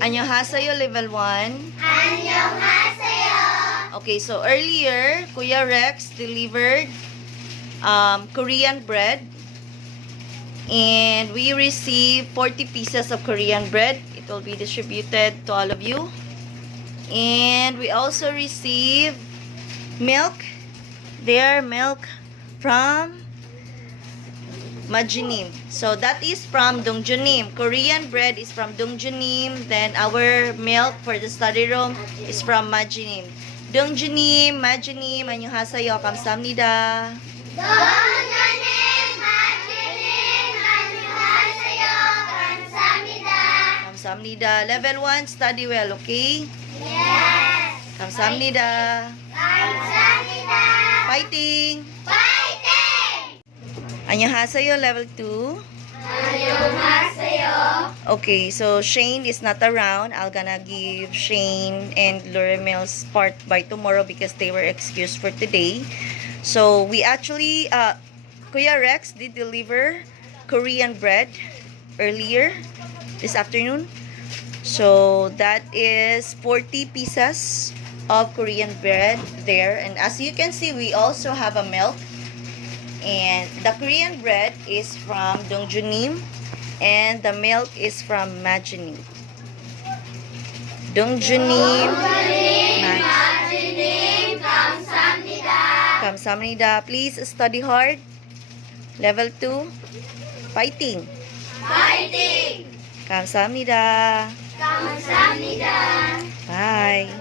Annyeonghaseyo level 1. Annyeonghaseyo. Okay, so earlier, Kuya Rex delivered Korean bread. And we received 40 pieces of Korean bread. It will be distributed to all of you. And we also received milk. Their milk from Majinim. So that is from Dongjunim. Korean bread is from Dongjunim. Then our milk for the study room is from Majinim. Dongjunim, Majinim, annyeonghaseyo, kamsahamnida. Dongjunim, Majinim, annyeonghaseyo, kamsahamnida. Kamsahamnida. Level 1, study well, okay? Yes. Kamsahamnida. Kamsahamnida. Fighting! Fighting! Annyeonghaseyo, level 2. Annyeonghaseyo. Okay, so Shane is not around. I'm gonna give Shane and Loremel's part by tomorrow because they were excused for today. So we actually, Kuya Rex did deliver Korean bread earlier this afternoon. So that is 40 pieces of Korean bread there. And as you can see, we also have a milk. And the Korean bread is from Dongjunim. And the milk is from Majinim. Dongjunim. Majinim, kamsahamnida. Kamsahamnida. Please study hard. Level 2. Fighting. Fighting! Kamsahamnida. Kamsahamnida. Bye.